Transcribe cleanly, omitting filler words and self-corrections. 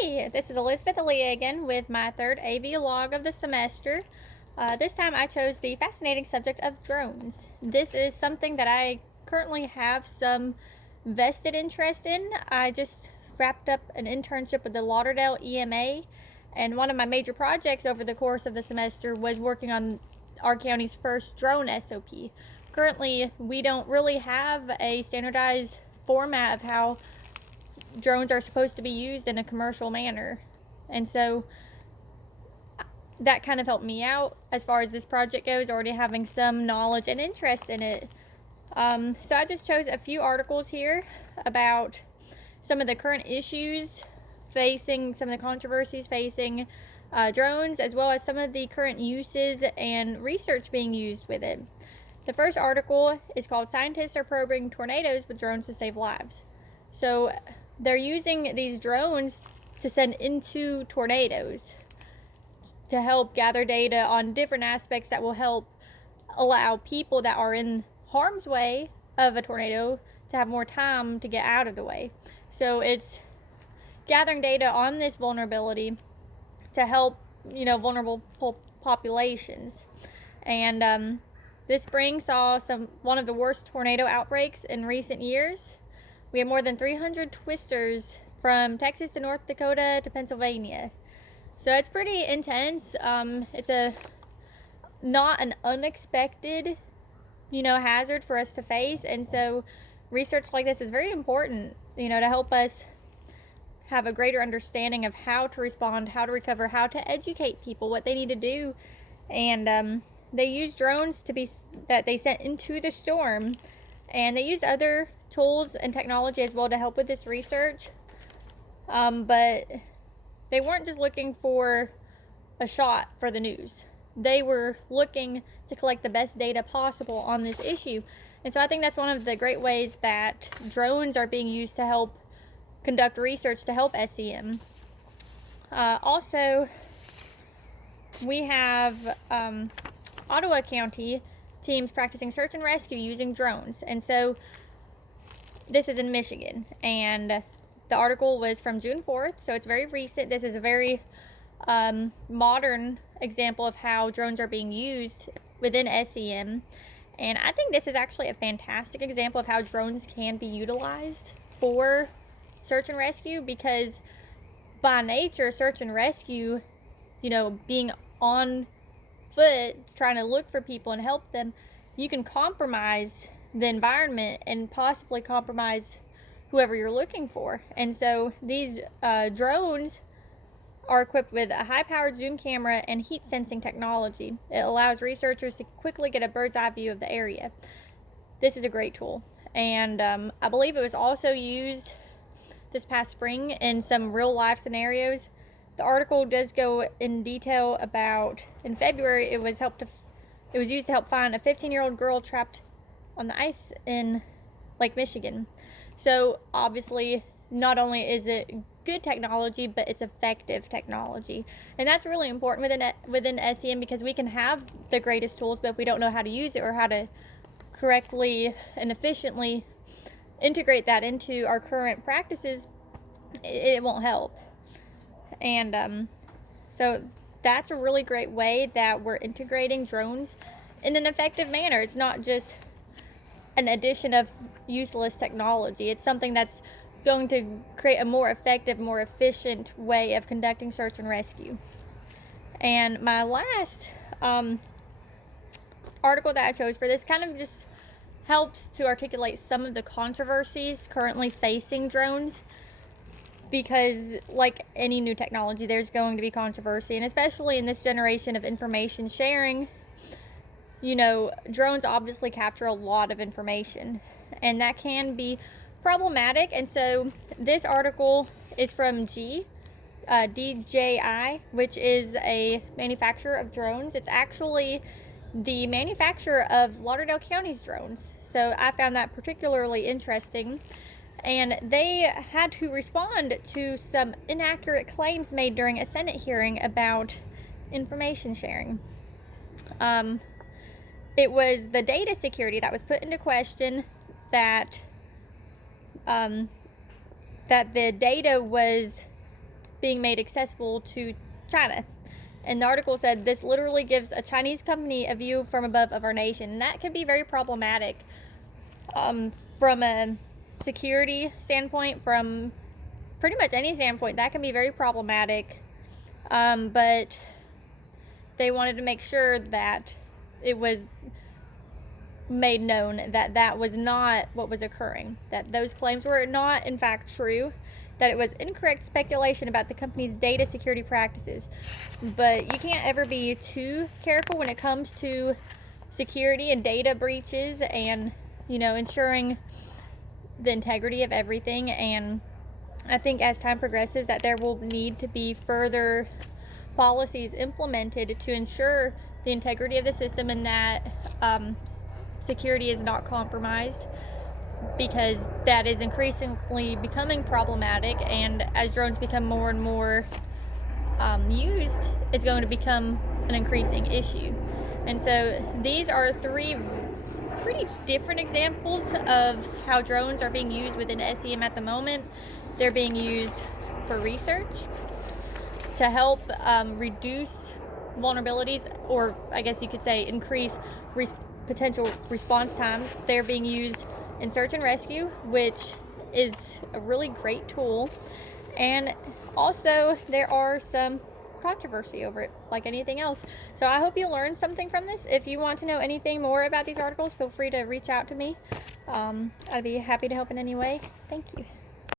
Hey, this is Elizabeth Aaliyah again with my third AV log of the semester. This time I chose the fascinating subject of drones. This is something that I currently have some vested interest in. I just wrapped up an internship with the Lauderdale EMA, and one of my major projects over the course of the semester was working on our county's first drone SOP. Currently, we don't really have a standardized format of how drones are supposed to be used in a commercial manner. And so that kind of helped me out as far as this project goes, already having some knowledge and interest in it. So I just chose a few articles here about some of the current issues facing, some of the controversies facing drones, as well as some of the current uses and research being used with it. The first article is called "Scientists Are Probing Tornadoes with Drones to Save Lives." So they're using these drones to send into tornadoes to help gather data on different aspects that will help allow people that are in harm's way of a tornado to have more time to get out of the way. So it's gathering data on this vulnerability to help, vulnerable populations. And this spring saw one of the worst tornado outbreaks in recent years. We have more than 300 twisters from Texas to North Dakota to Pennsylvania. So it's pretty intense. It's not an unexpected, hazard for us to face. And so research like this is very important, to help us have a greater understanding of how to respond, how to recover, how to educate people, what they need to do. And they use drones that they sent into the storm, and they use other tools and technology as well to help with this research. But they weren't just looking for a shot for the news. They were looking to collect the best data possible on this issue. And so I think that's one of the great ways that drones are being used to help conduct research to help SEM. Also, we have Ottawa County teams practicing search and rescue using drones. And so this is in Michigan, and the article was from June 4th, so it's very recent. This is a very modern example of how drones are being used within SEM, and I think this is actually a fantastic example of how drones can be utilized for search and rescue, because by nature, search and rescue, being on foot trying to look for people and help them, you can compromise the environment and possibly compromise whoever you're looking for. And so these drones are equipped with a high-powered zoom camera and heat sensing technology. It allows researchers to quickly get a bird's eye view of the area. This is a great tool, and I believe it was also used this past spring in some real-life scenarios. The article does go in detail about, in February, it was used to help find a 15-year-old girl trapped on the ice in Lake Michigan. So obviously, not only is it good technology, but it's effective technology. And that's really important within SEM, because we can have the greatest tools, but if we don't know how to use it or how to correctly and efficiently integrate that into our current practices, it won't help. And so that's a really great way that we're integrating drones in an effective manner. It's not just an addition of useless technology. It's something that's going to create a more effective, more efficient way of conducting search and rescue. And my last article that I chose for this kind of just helps to articulate some of the controversies currently facing drones, because like any new technology, there's going to be controversy, and especially in this generation of information sharing, drones obviously capture a lot of information, and that can be problematic. And so this article is from DJI, which is a manufacturer of drones. It's actually the manufacturer of Lauderdale County's drones. So I found that particularly interesting. And they had to respond to some inaccurate claims made during a Senate hearing about information sharing. It was the data security that was put into question, that the data was being made accessible to China. And the article said this literally gives a Chinese company a view from above of our nation. And that can be very problematic from a security standpoint, from pretty much any standpoint. That can be very problematic. But they wanted to make sure that it was made known that that was not what was occurring, that those claims were not in fact true, that it was incorrect speculation about the company's data security practices. But you can't ever be too careful when it comes to security and data breaches and, you know, ensuring the integrity of everything. And I think as time progresses that there will need to be further policies implemented to ensure the integrity of the system and that security is not compromised, because that is increasingly becoming problematic, and as drones become more and more used, it's going to become an increasing issue. And so these are three pretty different examples of how drones are being used within SEM at the moment. They're being used for research, to help reduce vulnerabilities, or I guess you could say increase potential response time. They're being used in search and rescue, which is a really great tool. And also there are some controversy over it, like anything else. So I hope you learned something from this. If you want to know anything more about these articles, feel free to reach out to me. I'd be happy to help in any way. Thank you.